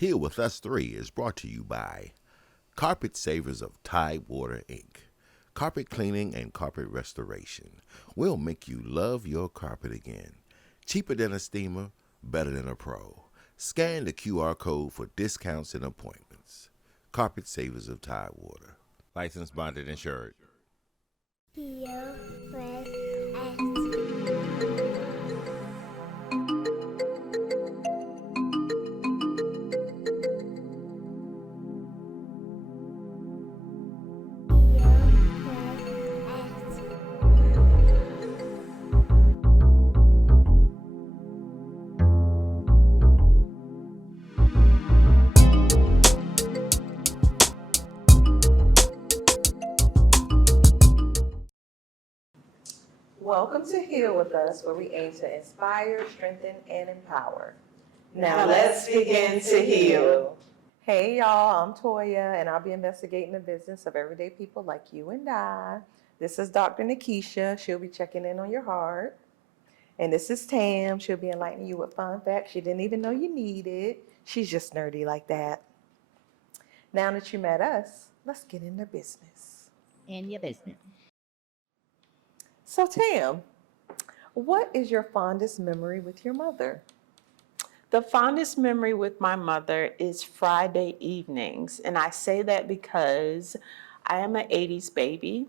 Here with Us 3 is brought to you by Carpet Savers of Tide Water Inc. Carpet cleaning and carpet restoration. We'll make you love your carpet again. Cheaper than a steamer, better than a pro. Scan the QR code for discounts and appointments. Carpet Savers of Tide Water. Licensed, bonded, insured. Here with us. Welcome to Heal With Us, where we aim to inspire, strengthen, and empower. Now let's begin to heal. Hey y'all, I'm Toya, and I'll be investigating the business of everyday people like you and I. This is Dr. Nikkisha. She'll be checking in on your heart. And this is Tam. She'll be enlightening you with fun facts you didn't even know you needed. She's just nerdy like that. Now that you met us, let's get into business. In your business. So Tam, what is your fondest memory with your mother? The fondest memory with my mother is Friday evenings. And I say that because I am an 80s baby.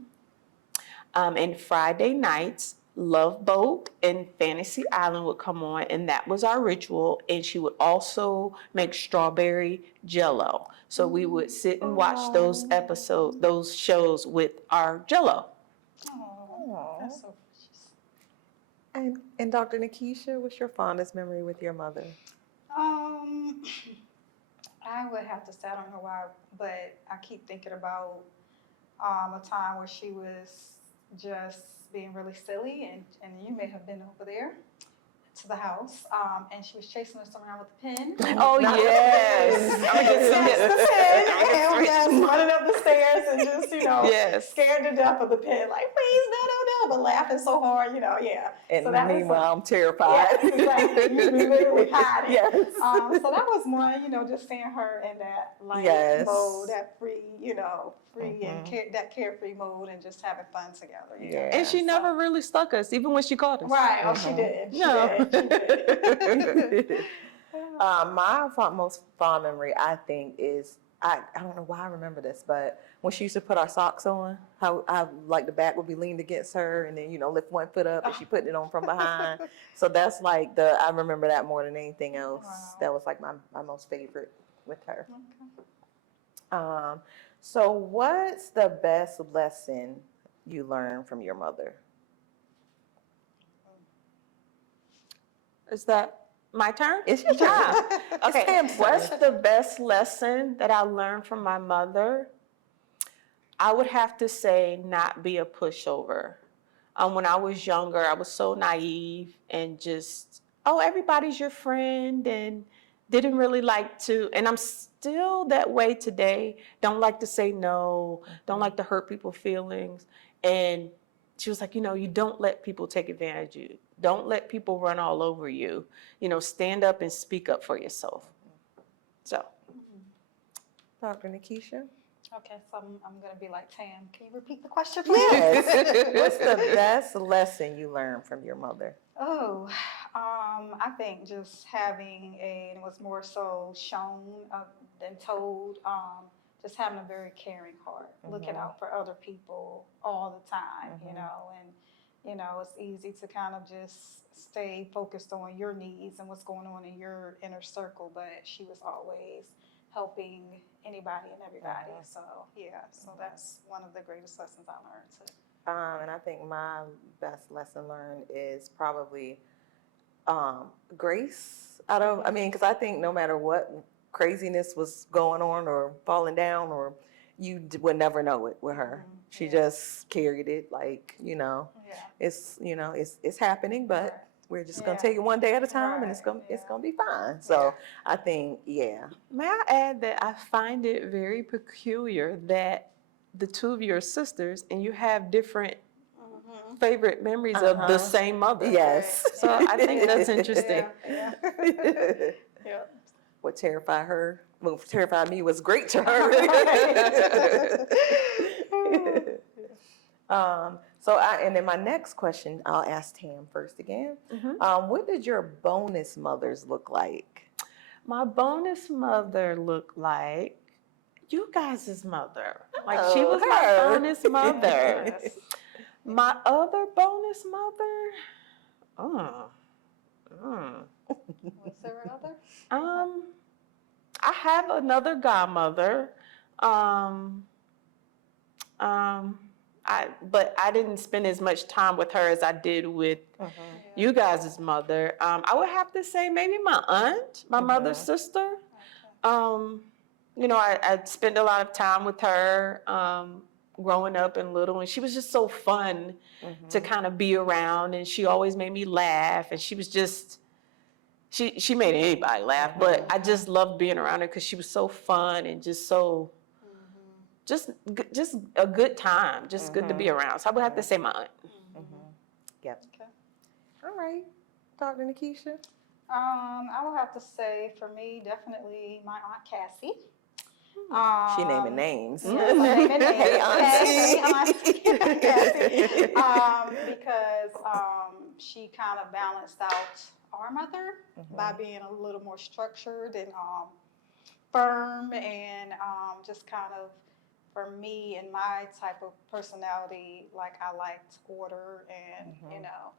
And Friday nights, Love Boat and Fantasy Island would come on, and that was our ritual. And she would also make strawberry jello. So we would sit and watch those episodes, those shows with our jello. Oh, that's so precious. And Dr. Nikkisha, what's your fondest memory with your mother? I would have to say, I don't know why, but I keep thinking about a time where she was just being really silly, and you may have been over there to the house, and she was chasing us around with a pen. Oh, yes. The pen, and we just running up the stairs and just, Yes. scared to death of the pen, like, please, no, but laughing so hard, yeah. And So that was meanwhile, I'm terrified. Yeah, exactly. You literally hiding. Yes. So that was one, just seeing her in that light Yes. mode, that free, and that carefree mode, and just having fun together. Yeah. And she never really stuck us, even when she called us. Right. Oh, she did. No. She did. My most fond memory, I think, is I don't know why I remember this, but when she used to put our socks on, how like the back would be leaned against her, and then lift one foot up, and she put it on from behind. So that's like I remember that more than anything else. Wow. That was like my most favorite with her. Okay. So what's the best lesson you learned from your mother? Is that my turn? It's your turn. Okay, Tam's what's turn. the best lesson that I learned from my mother? I would have to say not be a pushover. When I was younger, I was so naive and just, everybody's your friend, and didn't really like to, and I'm still that way today. Don't like to say no, don't like to hurt people's feelings. And she was like, you don't let people take advantage of you. Don't let people run all over you. Stand up and speak up for yourself. So. Dr. Nikkisha? Okay, so I'm going to be like, Tam, can you repeat the question, please? Yes. What's the best lesson you learned from your mother? Oh, I think just having and it was more so shown than told, just having a very caring heart, looking out for other people all the time, and, it's easy to kind of just stay focused on your needs and what's going on in your inner circle, but she was always helping anybody and everybody. So, so that's one of the greatest lessons I learned too. And I think my best lesson learned is probably grace. Because I think no matter what craziness was going on or falling down, or you would never know it with her. She just carried it like, it's happening, but we're just gonna take it one day at a time, and it's gonna be fine. So I think, May I add that I find it very peculiar that the two of you are sisters and you have different favorite memories of the same mother. Yes. So I think that's interesting. Yeah. what terrified her, what terrified me was great to her. And then my next question, I'll ask Tam first again. What did your bonus mothers look like? My bonus mother looked like you guys' mother. Like she was my her. bonus mother. Yes. My other bonus mother, Was there another? I have another godmother. But I didn't spend as much time with her as I did with you guys' mother. I would have to say maybe my aunt, my mother's sister. You know, I spent a lot of time with her growing up and little, and she was just so fun to kind of be around, and she always made me laugh, and she was just, she made anybody laugh, but I just loved being around her because she was so fun and just so, just a good time, just good to be around. So I would have to say my aunt. Yep. Okay. All right, Dr. Nikkisha. I would have to say for me, definitely my Aunt Cassie. She naming names. Yes, I'm naming names. Hey, Auntie. Hey, because she kind of balanced out our mother by being a little more structured and firm and just kind of, for me and my type of personality, like I liked order and, you know,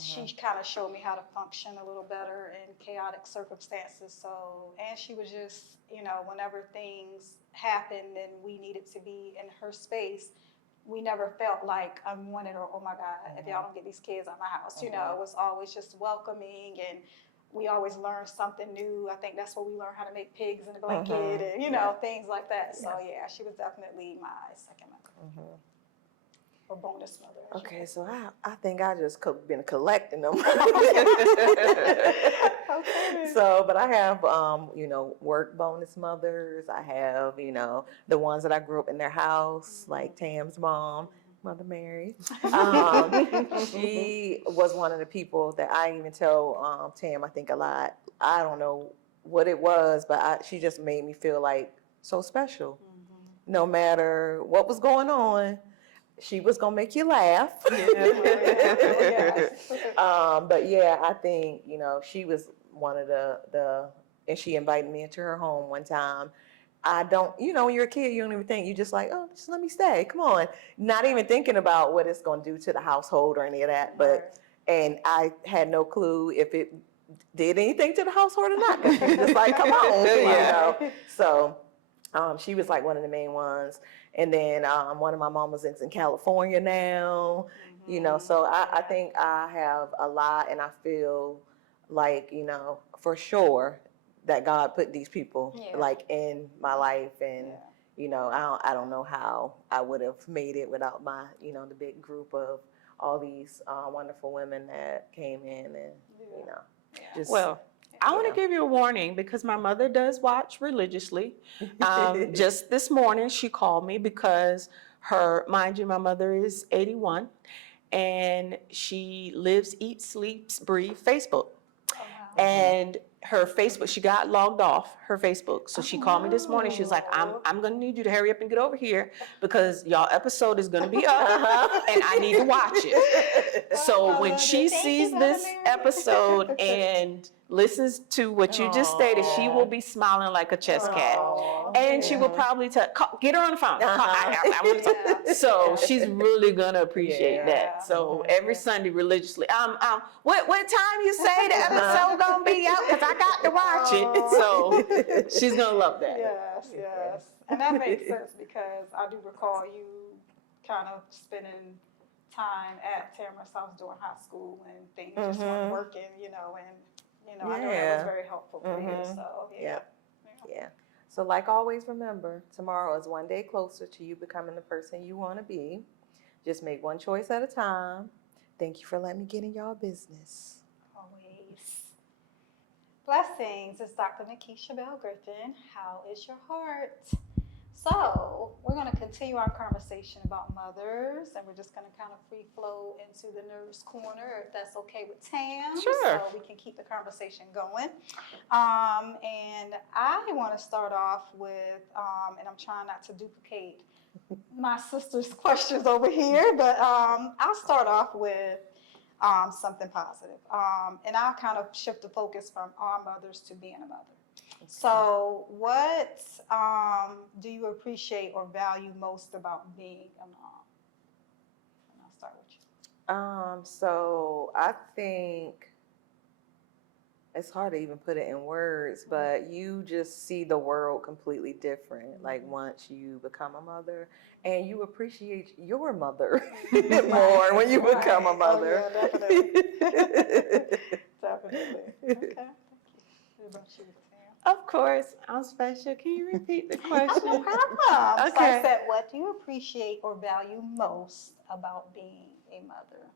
she kind of showed me how to function a little better in chaotic circumstances. So, and she was just, you know, whenever things happened and we needed to be in her space, we never felt like unwanted or, oh my God, if y'all don't get these kids out of my house, you know, it was always just welcoming, and we always learned something new. I think that's where we learned how to make pigs in a blanket and, you know, things like that. So yeah, she was definitely my second mother. Or bonus mother. Okay, so I think I just been collecting them. So, but I have, you know, work bonus mothers. I have, you know, the ones that I grew up in their house, like Tam's mom, Mother Mary. She was one of the people that I even tell Tam, I think a lot. I don't know what it was, but she just made me feel like so special. No matter what was going on, she was gonna make you laugh. But yeah, I think, you know, she was one of the and she invited me into her home one time. I don't, you know, when you're a kid, you don't even think, you just like, oh, just let me stay, come on. Not even thinking about what it's gonna do to the household or any of that. But and I had no clue if it did anything to the household or not, because she was just like, come on, you know. So she was like one of the main ones. And then one of my mamas is in California now, you know, so I think I have a lot, and I feel like, you know, for sure that God put these people like in my life, and, you know, I don't know how I would have made it without my, you know, the big group of all these wonderful women that came in and, you know, just. Well, I want to give you a warning because my mother does watch religiously. Just this morning, she called me because mind you, my mother is 81 and she lives, eats, sleeps, breathes Facebook. And her Facebook, she got logged off her Facebook. So she called me this morning. She was like, I'm going to need you to hurry up and get over here because y'all episode is going to be up and I need to watch it. So when she sees this episode and listens to what you just stated, she will be smiling like a chess cat. And she will probably get her on the phone. So she's really going to appreciate that. So every Sunday religiously, what time you say the episode going to be out? Because I got to watch it. So she's going to love that. Yes. And that makes sense because I do recall you kind of spending time at Tamara's house during high school when things just weren't working, you know, and, you know, I know that was very helpful for you. So, yeah. So like always, remember, tomorrow is one day closer to you becoming the person you want to be. Just make one choice at a time. Thank you for letting me get in y'all business. Always. Blessings. It's Dr. Nikkisha Bell-Griffin. How is your heart? So we're going to continue our conversation about mothers, and we're just going to kind of free flow into the nurse corner, if that's okay with Tam. Sure. So we can keep the conversation going. And I want to start off with, and I'm trying not to duplicate my sister's questions over here, but I'll start off with something positive. And I'll kind of shift the focus from our mothers to being a mother. So, what do you appreciate or value most about being a mom? And I'll start with you. So I think it's hard to even put it in words, but you just see the world completely different. Like once you become a mother, and you appreciate your mother more when you become a mother. Oh, yeah, definitely. Definitely. Okay. Thank you. What about you, Tam? Of course, I'm special. Can you repeat the question? No problem. So I Okay. said, what do you appreciate or value most about being a mother?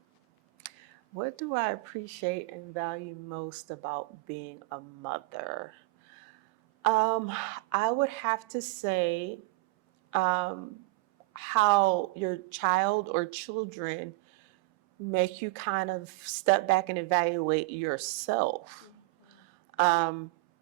What do I appreciate and value most about being a mother? I would have to say how your child or children make you kind of step back and evaluate yourself.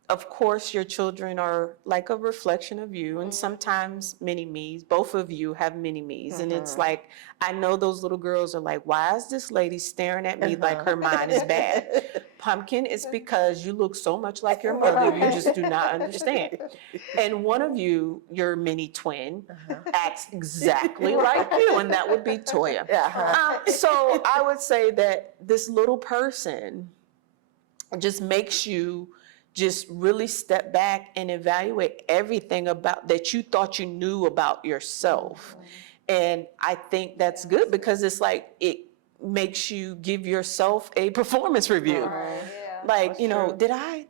Of course, your children are like a reflection of you, and sometimes mini me's. Both of you have mini me's, and it's like, I know those little girls are like, why is this lady staring at me like her mind is bad? Pumpkin, it's because you look so much like your mother, you just do not understand. And one of you, your mini twin, acts exactly like you, and that would be Toya. So I would say that this little person just makes you just really step back and evaluate everything about that you thought you knew about yourself. And I think that's good because it's like it makes you give yourself a performance review. Yeah, Like, that's you know, true.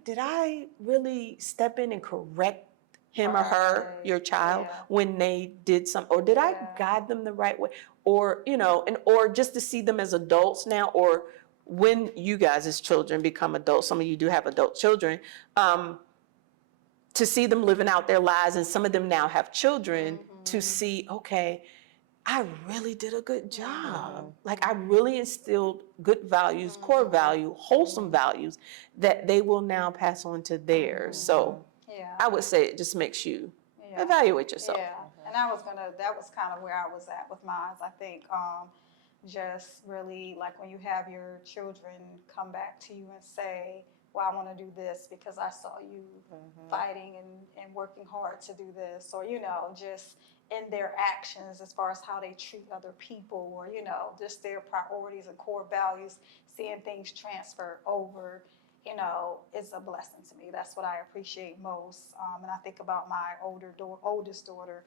did I really step in and correct him or her, Right, your child, yeah. when they did something, or did I Yeah. guide them the right way? Or, you know, and or just to see them as adults now, or when you guys as children become adults, some of you do have adult children, to see them living out their lives, and some of them now have children, to see, okay, I really did a good job. Like I really instilled good values, core value, wholesome values that they will now pass on to theirs. So Yeah. I would say it just makes you Yeah. evaluate yourself. Yeah, and that was kind of where I was at with mine. I think just really like when you have your children come back to you and say, well, I want to do this because I saw you fighting and working hard to do this, or, you know, just in their actions as far as how they treat other people, or, you know, just their priorities and core values, seeing things transfer over, you know, is a blessing to me. That's what I appreciate most. And I think about my oldest daughter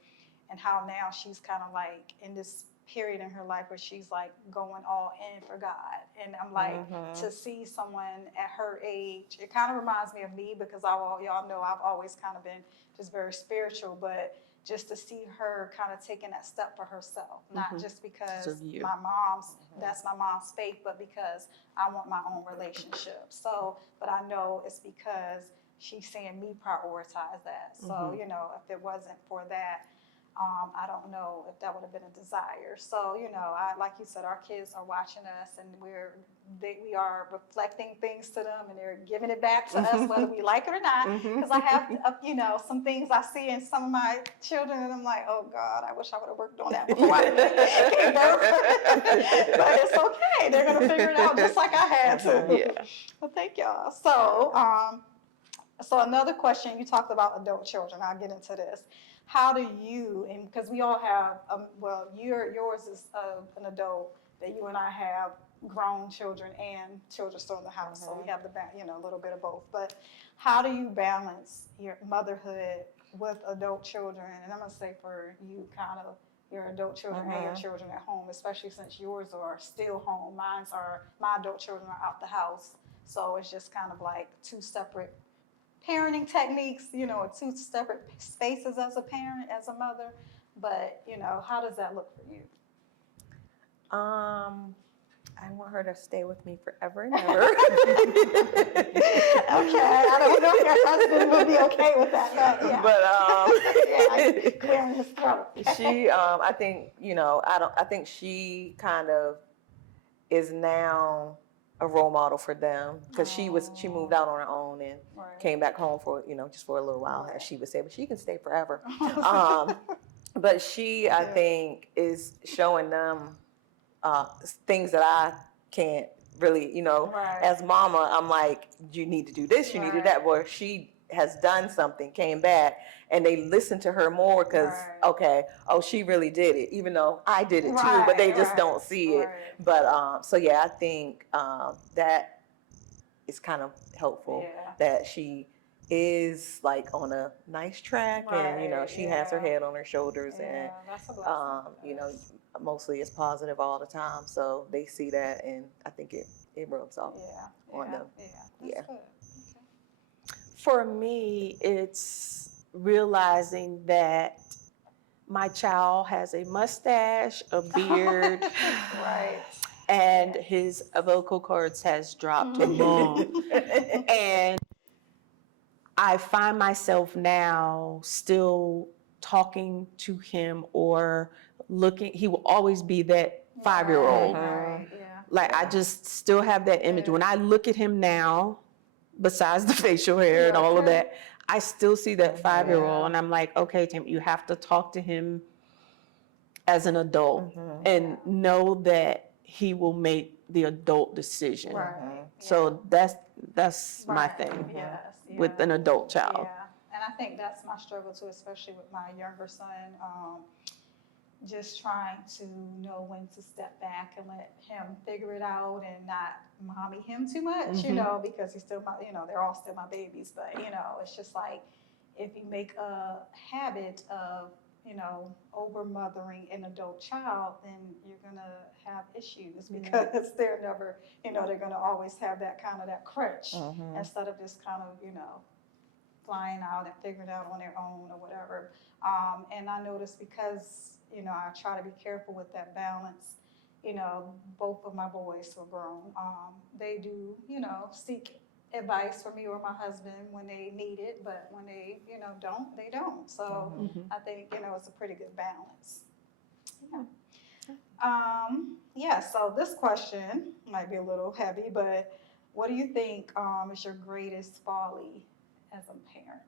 and how now she's kind of like in this period in her life where she's like going all in for God. And I'm like, to see someone at her age, it kind of reminds me of me because y'all know I've always kind of been just very spiritual, but just to see her kind of taking that step for herself, not just because that's my mom's faith, but because I want my own relationship. So, but I know it's because she's seeing me prioritize that. So, you know, if it wasn't for that, I don't know if that would have been a desire. So, you know, like you said, our kids are watching us, and we are reflecting things to them, and they're giving it back to us, whether we like it or not. Because I have, you know, some things I see in some of my children, and I'm like, oh God, I wish I would have worked on that before I gave birth. But it's okay. They're gonna figure it out just like I had to. Yeah. Well, thank y'all. So another question, you talked about adult children. I'll get into this. How do you, and because we all have, well, yours is an adult, that you and I have grown children and children still in the house. So we have a little bit of both. But how do you balance your motherhood with adult children? And I'm going to say for you, kind of your adult children and your children at home, especially since yours are still home. My adult children are out the house. So it's just kind of like two separate parenting techniques, you know, two separate spaces as a parent, as a mother. But, you know, how does that look for you? I want her to stay with me forever and ever. Okay, I don't know if your husband would be okay with that, but yeah. But Yeah, clearing his throat. she, I think, I think she kind of is now a role model for them because she moved out on her own and Right. came back home for, just for a little while, as she would say, but she can stay forever. Um, But she, I think, is showing them things that I can't really, Right. as mama, I'm like, you need to do this, you need to do that. Where she has done something, came back, and they listen to her more because, okay, oh, she really did it, even though I did it too, but they just don't see it. But, so yeah, I think that is kind of helpful that she is like on a nice track and, she has her head on her shoulders and, that's a blessing. mostly it's positive all the time. So they see that and I think it rubs off on them. That's good. For me, it's realizing that my child has a mustache, a beard, Right. and his vocal cords has dropped long. And I find myself now still talking to him or looking, he will always be that 5-year-old. Right. Like I just still have that image. When I look at him now, besides the facial hair and all of that, I still see that 5-year-old and I'm like, okay, Tim, you have to talk to him as an adult and know that he will make the adult decision. Right. So that's my thing with an adult child. Yeah, and I think that's my struggle too, especially with my younger son. Just trying to know when to step back and let him figure it out and not mommy him too much, because he's still my, they're all still my babies. But, it's just like if you make a habit of, over mothering an adult child, then you're going to have issues because they're never, they're going to always have that kind of that crutch instead of just kind of, flying out and figuring it out on their own or whatever. And I noticed because, I try to be careful with that balance. Both of my boys were grown. They do, seek advice from me or my husband when they need it, but when they, don't, they don't. So I think, it's a pretty good balance. So this question might be a little heavy, but what do you think is your greatest folly as a parent?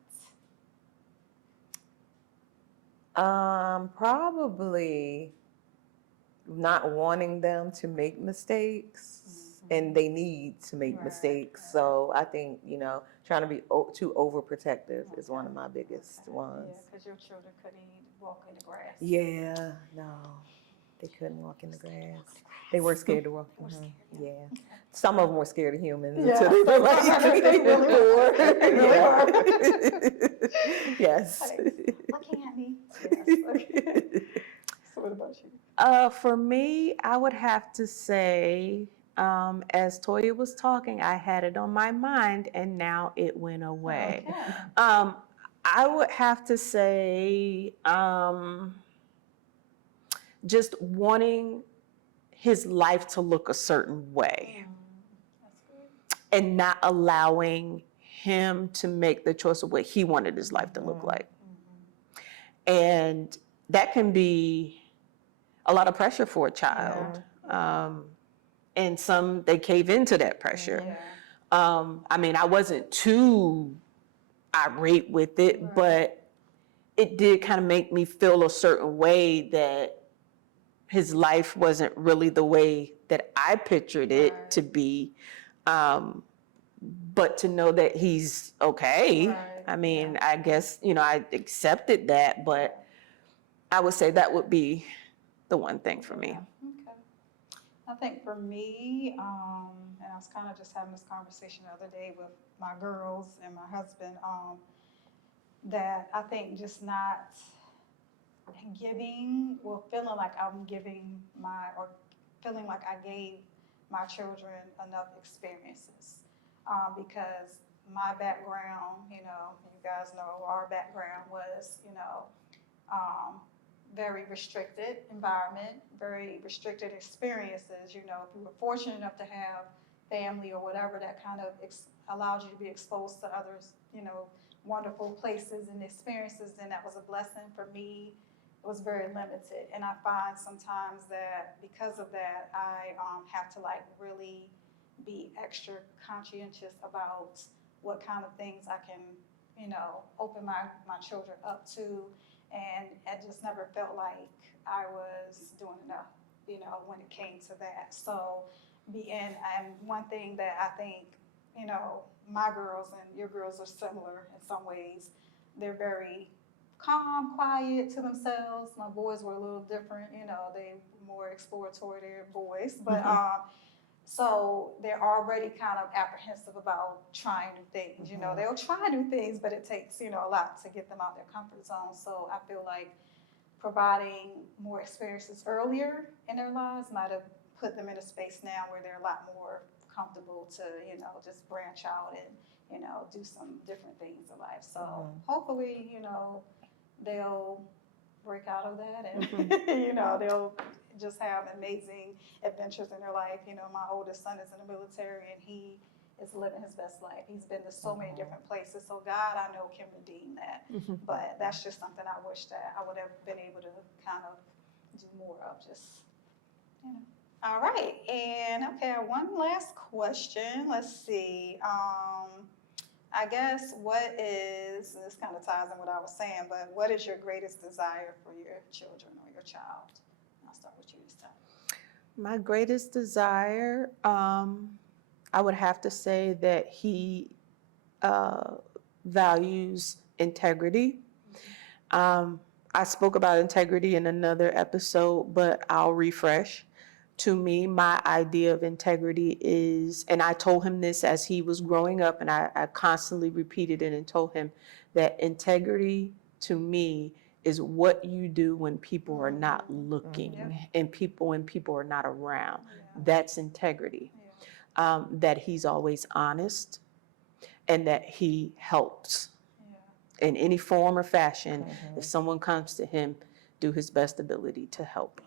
Probably not wanting them to make mistakes and they need to make mistakes. So I think, trying to be too overprotective is one of my biggest ones. Yeah, because your children couldn't walk in the grass. Yeah, no, they couldn't walk in the grass. They were scared to walk. Yeah, some of them were scared of humans until they were like they really were. Yes. Looking at me. Yes. Okay. So what about you? For me, I would have to say, as Toya was talking, I had it on my mind and now it went away. Okay. I would have to say, just wanting his life to look a certain way That's good. and not allowing him to make the choice of what he wanted his life to look like. And that can be a lot of pressure for a child. And some, they cave into that pressure. I mean, I wasn't too irate with it, but it did kind of make me feel a certain way that his life wasn't really the way that I pictured it to be. But to know that he's okay. I mean, I guess, I accepted that, but I would say that would be the one thing for me. Okay. I think for me, and I was kind of just having this conversation the other day with my girls and my husband, that I think just not feeling like I'm giving or feeling like I gave my children enough experiences. Because my background, you guys know our background was, very restricted environment, very restricted experiences. You know, if you were fortunate enough to have family or whatever that kind of allowed you to be exposed to others, you know, wonderful places and experiences, then that was a blessing. For me, it was very limited. And I find sometimes that because of that, I have to like really be extra conscientious about what kind of things I can, you know, open my children up to. And I just never felt like I was doing enough, you know, when it came to that. So and one thing that I think, you know, my girls and your girls are similar in some ways. They're very calm, quiet to themselves. My boys were a little different, you know, they were more exploratory, they're boys. But so they're already kind of apprehensive about trying new things. You know, they'll try new things, but it takes, you know, a lot to get them out their comfort zone. So I feel like providing more experiences earlier in their lives might have put them in a space now where they're a lot more comfortable to, you know, just branch out and, you know, do some different things in life. So hopefully, you know, they'll break out of that and, you know, they'll just have amazing adventures in their life. You know, my oldest son is in the military and he is living his best life. He's been to so many different places. So God, I know, can redeem that. But that's just something I wish that I would have been able to kind of do more of, just, you know. All right, and okay, one last question. Let's see. I guess this kind of ties in what I was saying, but what is your greatest desire for your children or your child? I'll start with you this time. My greatest desire, I would have to say that he values integrity. I spoke about integrity in another episode, but I'll refresh. To me, my idea of integrity is, and I told him this as he was growing up, and I constantly repeated it and told him that integrity to me is what you do when people are not looking and when people are not around. That's integrity. That he's always honest and that he helps in any form or fashion. If someone comes to him, do his best ability to help.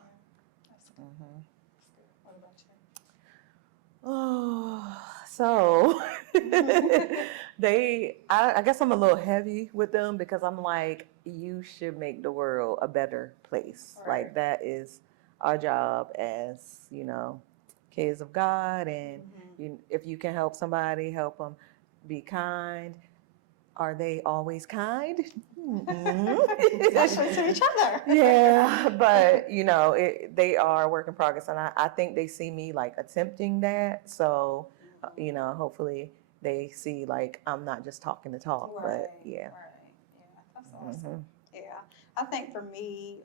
Oh, so I guess I'm a little heavy with them because I'm like, you should make the world a better place. Right. Like that is our job as, you know, kids of God. And if you can help somebody, help them. Be kind. Are they always kind? Especially to each other. Yeah, but you know, they are a work in progress, and I think they see me like attempting that. So, you know, hopefully they see like I'm not just talking to talk, but yeah. Right. Yeah, that's awesome. Yeah, I think for me,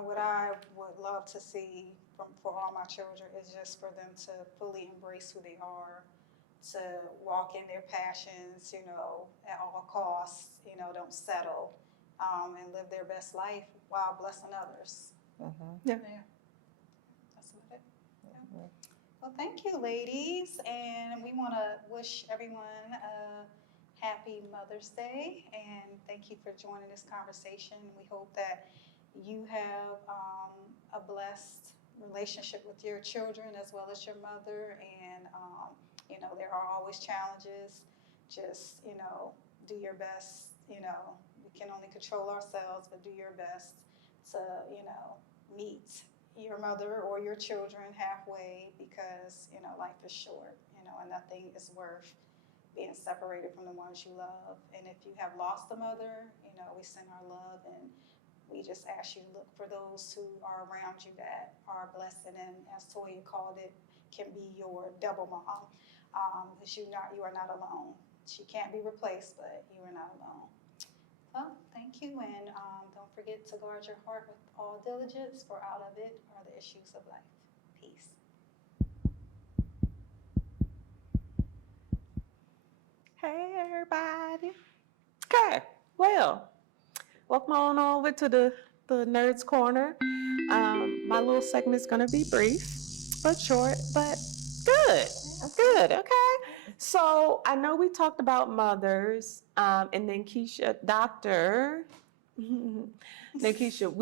what I would love to see for all my children is just for them to fully embrace who they are, to walk in their passions, you know, at all costs, you know, don't settle, and live their best life while blessing others. Yeah. That's about it. Yeah. Well, thank you, ladies, and we want to wish everyone a happy Mother's Day, and thank you for joining this conversation. We hope that you have a blessed relationship with your children as well as your mother, and you know, there are always challenges. Just, you know, do your best. You know, we can only control ourselves, but do your best to, you know, meet your mother or your children halfway, because, you know, life is short, you know, and nothing is worth being separated from the ones you love. And if you have lost a mother, you know, we send our love, and we just ask you to look for those who are around you that are a blessing, and as Toya called it, can be your double mom, because you are not alone. She can't be replaced, but you are not alone. Well, thank you, and don't forget to guard your heart with all diligence, for out of it are the issues of life. Peace. Hey, everybody. Okay, well, welcome on over to the Nerds Corner. My little segment's gonna be brief, but short, but good. Good, okay. So I know we talked about mothers, and then Dr. Nikkisha,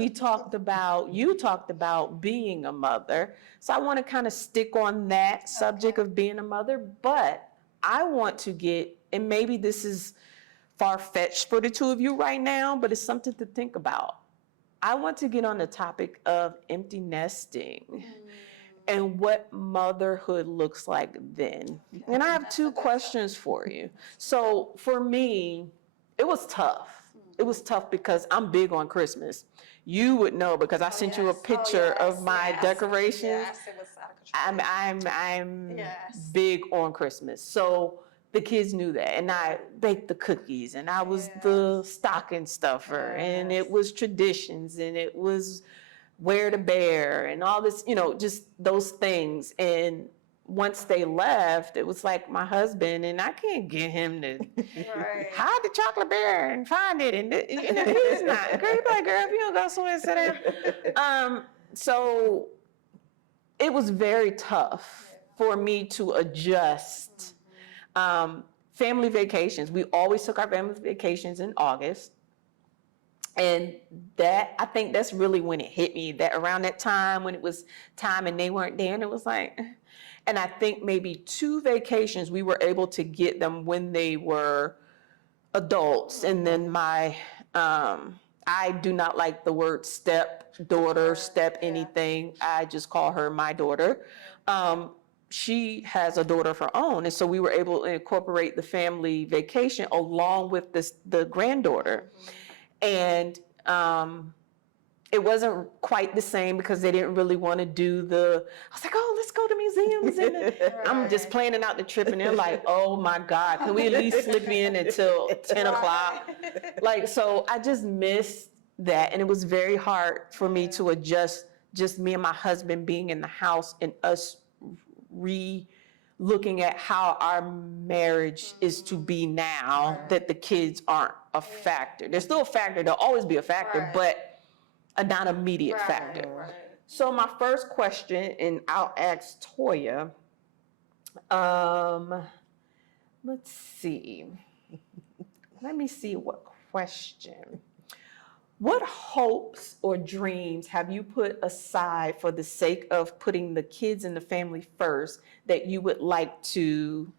you talked about being a mother. So I want to kind of stick on that subject of being a mother, but I want to get, and maybe this is far-fetched for the two of you right now, but it's something to think about. I want to get on the topic of empty nesting and what motherhood looks like then. And I have two questions for you. So for me, it was tough. It was tough because I'm big on Christmas. You would know because I sent you a picture of my decorations. Yes, it was out of control. I'm Yes. big on Christmas. So the kids knew that. And I baked the cookies and I was the stocking stuffer and it was traditions and it was where the bear and all this, just those things. And once they left, it was like my husband, and I can't get him to Right. hide the chocolate bear and find it. And he's not. Girl, you be like, girl, if you don't go somewhere, sit down. So it was very tough for me to adjust. Family vacations. We always took our family vacations in August. And I think that's really when it hit me, that around that time when it was time and they weren't there, and it was like, and I think maybe 2 vacations we were able to get them when they were adults. And then I do not like the word stepdaughter, step anything. I just call her my daughter. She has a daughter of her own. And so we were able to incorporate the family vacation along with the granddaughter. And it wasn't quite the same because they didn't really want to do I was like, oh, let's go to museums. And I'm just planning out the trip and they're like, oh my God, can we at least slip in until 10 o'clock? Like, so I just missed that. And it was very hard for me to adjust, just me and my husband being in the house and us looking at how our marriage is to be now that the kids aren't a factor. They're still a factor, they'll always be a factor, but a non-immediate factor. Right. So my first question, and I'll ask Toya, let's see. Let me see what question. What hopes or dreams have you put aside for the sake of putting the kids and the family first that you would like to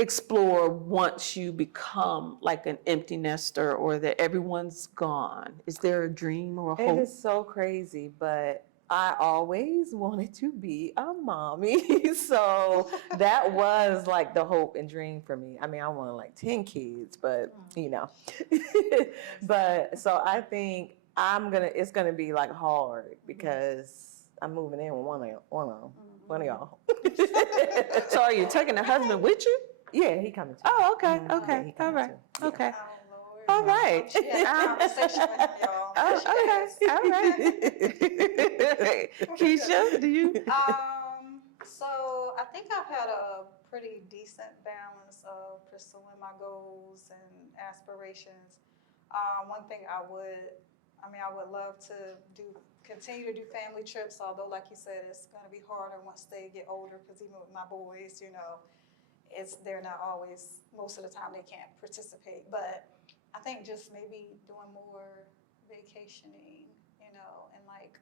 explore once you become like an empty nester or that everyone's gone? Is there a dream or a hope? It is so crazy, but I always wanted to be a mommy. So that was like the hope and dream for me. I mean, I wanted like 10 kids, but but so I think it's gonna be like hard because I'm moving in with one of y'all. So are you taking the husband with you? Yeah, he coming too. Oh, okay, Yeah, okay, he all coming right, too. Yeah. okay. Oh, All Lord. right. She had a conversation with him, y'all. Oh, okay, all right. Keisha, do you? So I think I've had a pretty decent balance of pursuing my goals and aspirations. One thing I would love to continue to do family trips, although like you said, it's gonna be harder once they get older, because even with my boys, they're not always, most of the time they can't participate. But I think just maybe doing more vacationing, and like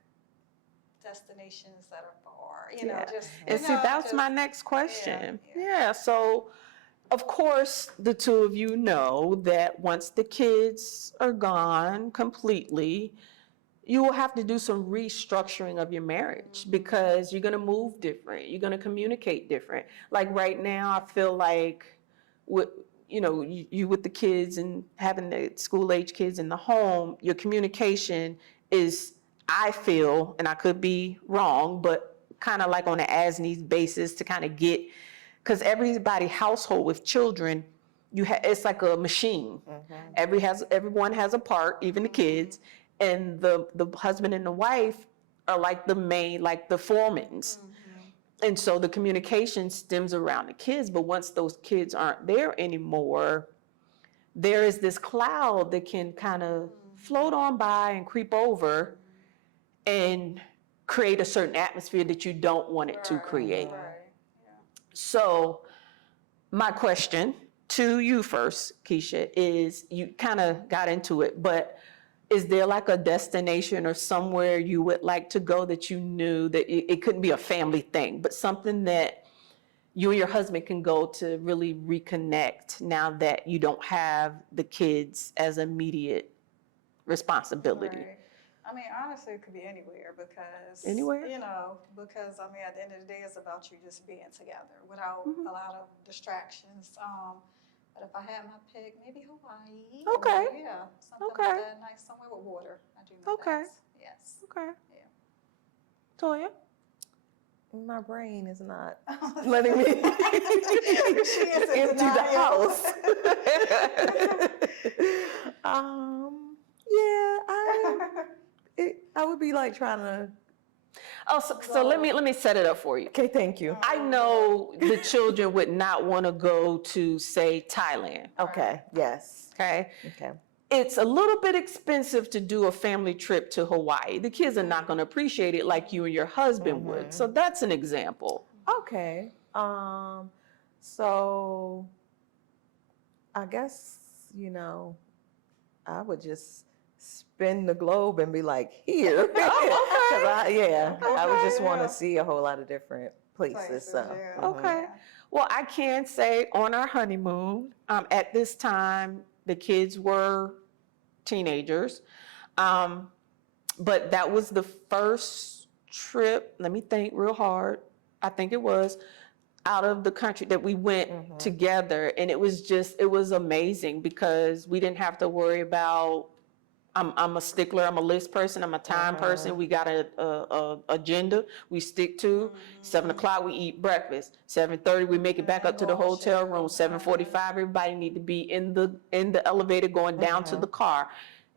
destinations that are far, just. And see, that's my next question. Yeah, so of course, the two of you know that once the kids are gone completely, you will have to do some restructuring of your marriage because you're going to move different. You're going to communicate different. Like right now, I feel like you with the kids and having the school age kids in the home, your communication is, I feel, and I could be wrong, but kind of like on an as-needs basis to kind of get, because everybody household with children, it's like a machine. Everyone has a part, even the kids, and the husband and the wife are like the main, like the foremans. And so the communication stems around the kids, but once those kids aren't there anymore, there is this cloud that can kind of float on by and creep over and create a certain atmosphere that you don't want it to create. So my question to you first, Keisha, is you kind of got into it, but is there like a destination or somewhere you would like to go that you knew that it couldn't be a family thing, but something that you and your husband can go to really reconnect now that you don't have the kids as immediate responsibility? Right. I mean, honestly, it could be anywhere because, Anywhere? because I mean, at the end of the day, it's about you just being together without Mhm. a lot of distractions. But if I had my pick, maybe Hawaii. Okay. Or, yeah, something Okay. like that, nice somewhere with water. I do know Okay. that. Yes. Okay. Yeah. Toya? My brain is not letting me She is in empty the denial. house. Yeah, I would be like trying to. Oh, so let me set it up for you. Okay, thank you. I know the children would not want to go to, say, Thailand, Okay, yes. okay? Okay. It's a little bit expensive to do a family trip to Hawaii. The kids are not going to appreciate it like you and your husband would. So that's an example. Okay. So I guess, I would just spin the globe and be like, here. I would just want to see a whole lot of different places. So. yeah. Okay. Well, I can say on our honeymoon, at this time, the kids were teenagers. But that was the first trip, let me think real hard, I think it was, out of the country that we went together. And it was amazing because we didn't have to worry about, I'm a stickler, I'm a list person, I'm a time person. We got a agenda we stick to. 7 o'clock we eat breakfast. 7:30 we make it back up to the hotel room. 7:45 everybody need to be in the elevator going down to the car.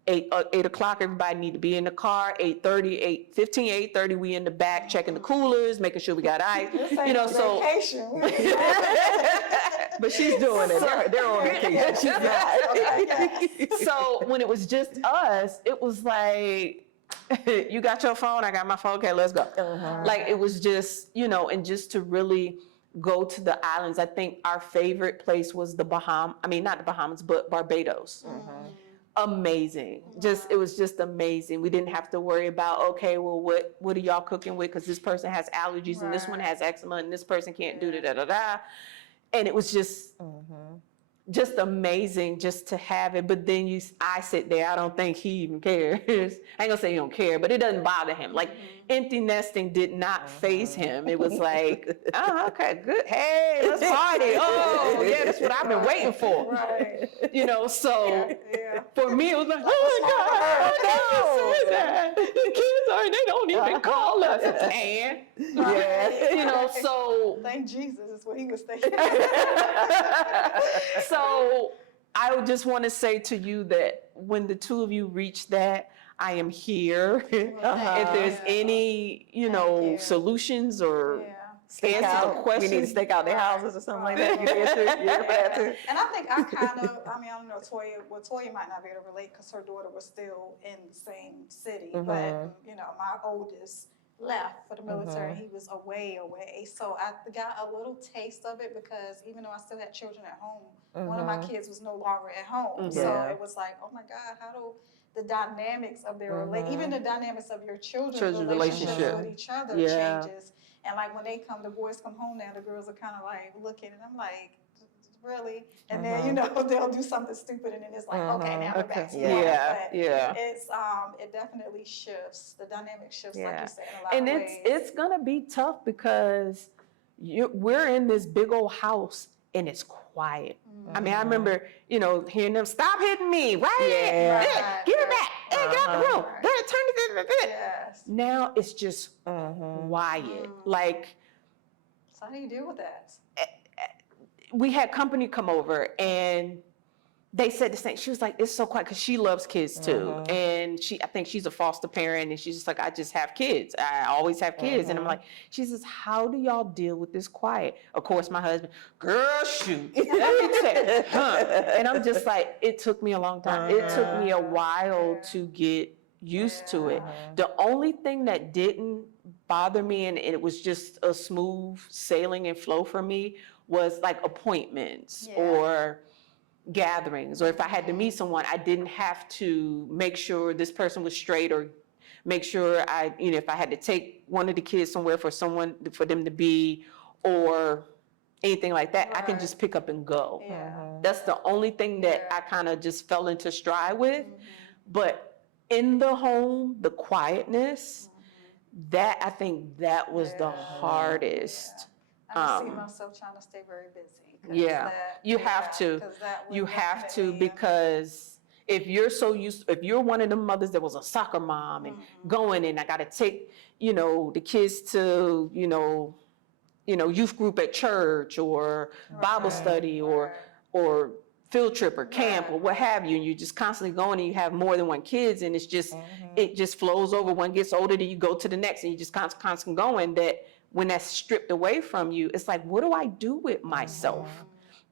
8 o'clock everybody need to be in the car. 8:30, 8:15, 8:30 we in the back checking the coolers, making sure we got ice. So. Vacation. But she's doing it. They're on vacation. She's not. So when it was just us, it was like, you got your phone, I got my phone, okay, let's go. Like it was just, and just to really go to the islands. I think our favorite place was not the Bahamas, but Barbados. Amazing. It was just amazing. We didn't have to worry about, okay, well, what are y'all cooking with? Because this person has allergies and this one has eczema and this person can't do da-da-da-da. And it was just amazing just to have it. But then I sit there, I don't think he even cares. I ain't gonna say he don't care, but it doesn't bother him. Like empty nesting did not faze him. It was like, oh, okay, good. Hey, let's party. Oh, yeah, that's what I've been waiting for. Right. So Yeah. for me, it was like, oh my God, I never said that. The kids they don't even call us. And, so. Thank Jesus is what he was thinking. So I would just want to say to you that when the two of you reach that, I am here. If there's any, solutions or Stake answers or out. questions. We need to stake out their houses or something like that. You're bad too. And I think I don't know, Toya might not be able to relate because her daughter was still in the same city. But, my oldest left for the military. He was away. So I got a little taste of it because even though I still had children at home, one of my kids was no longer at home. So it was like, oh my God, how do the dynamics of their even the dynamics of your children's relationships with each other changes. And like when the boys come home now, the girls are kind of like looking, and I'm like, really? And then they'll do something stupid, and then it's like, okay, now we're back to It's it definitely shifts. The dynamic shifts, like you said, in a lot of ways. And it's gonna be tough because we're in this big old house and it's quiet. I mean, I remember, hearing them, stop hitting me, right? Give it back. Hey, get out the room. Turn it. Yes. Now it's just quiet. Like, so how do you deal with that? we had company come over and they said the same. She was like, it's so quiet because she loves kids too. And I think she's a foster parent and she's just like, I just have kids. I always have kids. And I'm like, she says, how do y'all deal with this quiet? Of course, my husband, girl, shoot. Let me check. And I'm just like, it took me a long time. It took me a while to get used to it. The only thing that didn't bother me, and it was just a smooth sailing and flow for me, was like appointments or gatherings, or if I had to meet someone, I didn't have to make sure this person was straight, or make sure if I had to take one of the kids somewhere for them to be, or anything like that, I can Right. just pick up and go. Yeah. That's the only thing that Yeah. I kind of just fell into stride with. Mhm. But in the home, the quietness, Mhm. that I think that was the Yeah. hardest. I can see Um, myself trying to stay very busy. 'Cause Yeah, you have to. 'cause that would You have to, definitely, because if you're one of the mothers that was a soccer mom and going, and I got to take, the kids to, youth group at church, or Bible Right, study, right. or field trip or camp, Right, or what have you, and you're just constantly going, and you have more than one kids, and it just flows over. One gets older, then you go to the next, and you just constantly going. That when that's stripped away from you, it's like, what do I do with myself?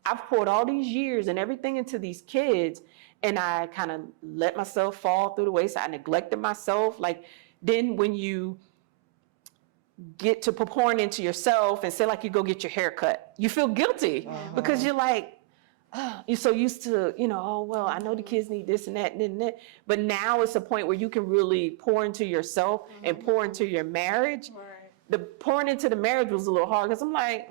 I've poured all these years and everything into these kids, and I kind of let myself fall through the wayside. I neglected myself. Like, then when you get to pouring into yourself, and say, like, you go get your hair cut, you feel guilty because you're like, you're so used to, oh, well, I know the kids need this and that and that. But now it's a point where you can really pour into yourself and pour into your marriage. Right. The pouring into the marriage was a little hard, because I'm like,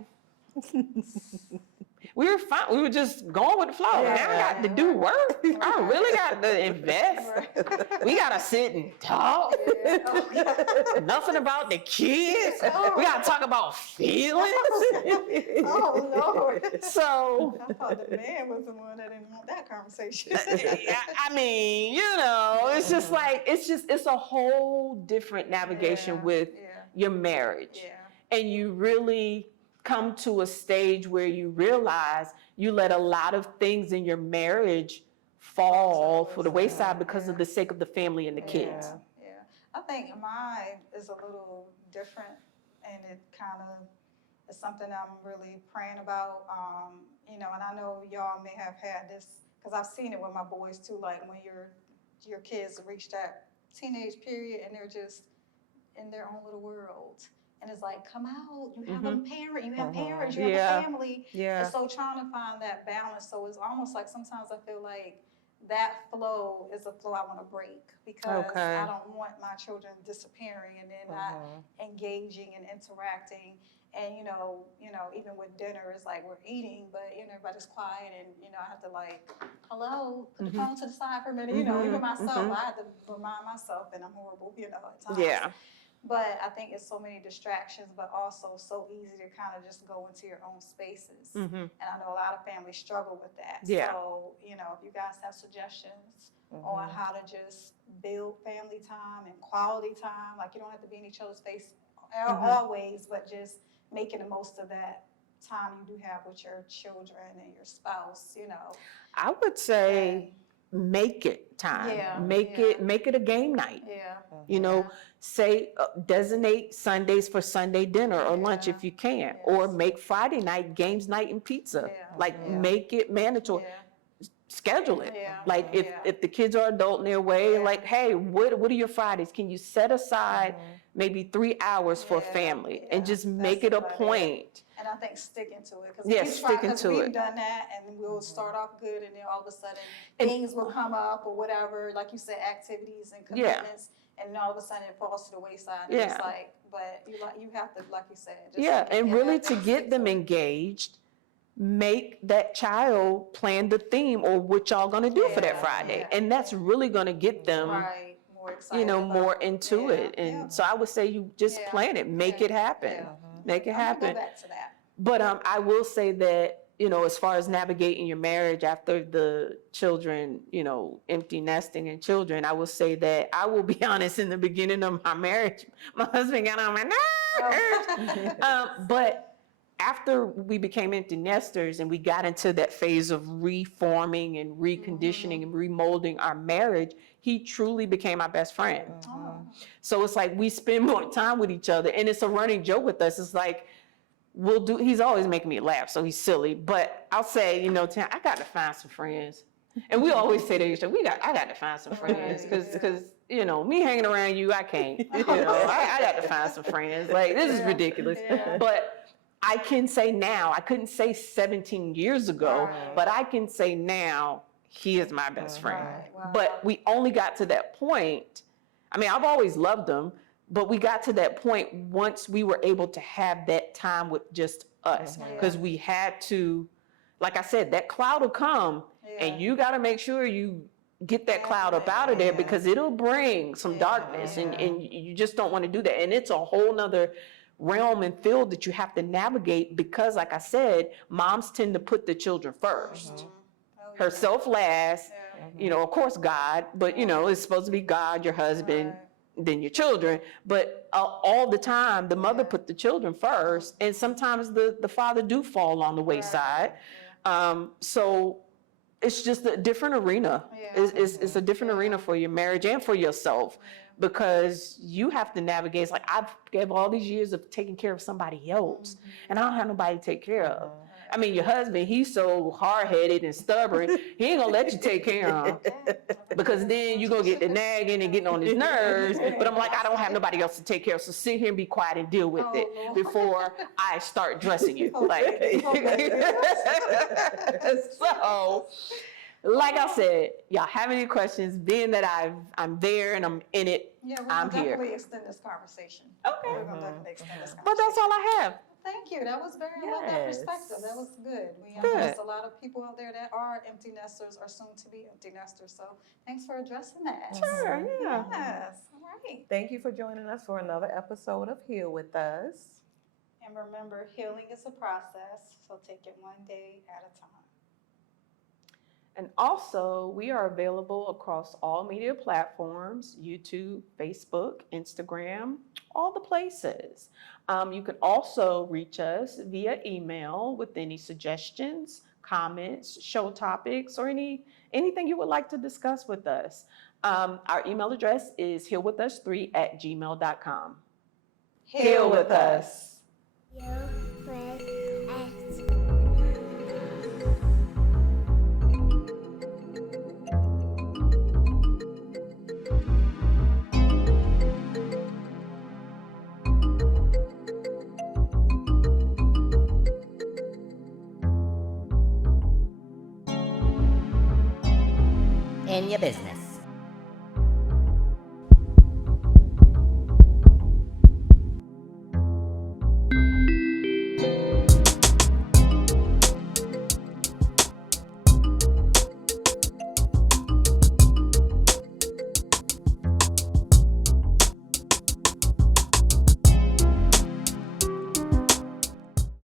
we were fine. We were just going with the flow. Now I got to do work. I really got to invest. We got to sit and talk. Yeah. Oh, Nothing about the kids. We got to talk about feelings. oh Lord. So, I thought the man was the one that didn't want that conversation. I mean, it's just like, it's a whole different navigation Yeah, with yeah. your marriage. Yeah. And you really come to a stage where you realize you let a lot of things in your marriage fall for the wayside because of the sake of the family and the kids. Yeah. I think mine is a little different, and it kind of is something I'm really praying about. And I know y'all may have had this, because I've seen it with my boys too. Like, when your kids reach that teenage period and they're just in their own little world. And it's like, come out, you have a parent, you have parents, you have a family. Yeah. And so trying to find that balance. So it's almost like sometimes I feel like that flow is a flow I want to break, because Okay. I don't want my children disappearing and then not engaging and interacting. And even with dinner, it's like we're eating, but everybody's quiet, and I have to, like, hello, put the phone to the side for a minute. Even myself, I have to remind myself, and I'm horrible, at times. Yeah. But I think it's so many distractions, but also so easy to kind of just go into your own spaces. And I know a lot of families struggle with that. Yeah. So, if you guys have suggestions on how to just build family time and quality time, like, you don't have to be in each other's face always, but just making the most of that time you do have with your children and your spouse, I would say make it time. Yeah, Make it a game night. Yeah. Say designate Sundays for Sunday dinner or lunch if you can, Yes. or make Friday night games night and pizza. Make it mandatory. Schedule it. Yeah. Like, if the kids are adult in their way, like, hey, what are your Fridays? Can you set aside maybe 3 hours for family and just make it a point? And I think sticking to it. Sticking to we've it. done that, and we'll start off good, and then all of a sudden things will come up or whatever, like you said, activities and commitments, and then all of a sudden it falls to the wayside. And it's like, but you have to, like you said, just And really, to stick get them to it. engaged, make that child plan the theme or what y'all gonna do for that Friday, and that's really gonna get them Right, more excited. more about into it. And so I would say you just plan it, make it happen. Make it I'm gonna happen. go back to that. But I will say that, as far as navigating your marriage after the children, empty nesting and children, I will say that I will be honest, in the beginning of my marriage, my husband got on my nerves. But after we became empty nesters and we got into that phase of reforming and reconditioning and remolding our marriage, he truly became my best friend. So it's like we spend more time with each other, and it's a running joke with us. It's like, he's always making me laugh, so he's silly. But I'll say, Tim, I got to find some friends. And we always say to each other, I got to find some friends, because me hanging around you, I can't. I got to find some friends. Like, this is ridiculous. But I can say now, I couldn't say 17 years ago, Right. but I can say now, he is my best friend. Right. Wow. But we only got to that point. I mean, I've always loved him, but we got to that point once we were able to have that time with just us. Because we had to, like I said, that cloud will come, and you got to make sure you get that cloud up out of there, because it'll bring some darkness, and you just don't want to do that. And it's a whole nother realm and field that you have to navigate, because like I said, moms tend to put the children first, herself last, you know, of course God, but you know, it's supposed to be God, your husband, then your children, but all the time the mother put the children first, and sometimes the father do fall on the wayside. So it's just a different arena. It's a different arena for your marriage and for yourself, because you have to navigate. It's like, I've gave all these years of taking care of somebody else, and I don't have nobody to take care of. I mean, your husband, he's so hard-headed and stubborn, he ain't gonna let you take care of him, because then you're gonna get the nagging and getting on his nerves. But I'm like, I don't have nobody else to take care of, so sit here and be quiet and deal with it before I start dressing you. Like, so, like I said, y'all have any questions, being that I'm there and I'm in it, Yeah, we're I'm gonna here. definitely extend this conversation. Okay. We're gonna definitely extend this conversation. But that's all I have. Thank you. That was very, I love that perspective. That was good. Good. There's a lot of people out there that are empty nesters or soon to be empty nesters. So thanks for addressing that. Sure, yeah. Yes. All right. Thank you for joining us for another episode of Heal With Us. And remember, healing is a process. So take it one day at a time. And also, we are available across all media platforms: YouTube, Facebook, Instagram, all the places. You can also reach us via email with any suggestions, comments, show topics, or anything you would like to discuss with us. Our email address is healwithus3@gmail.com. Heal with us. You with us. In your business.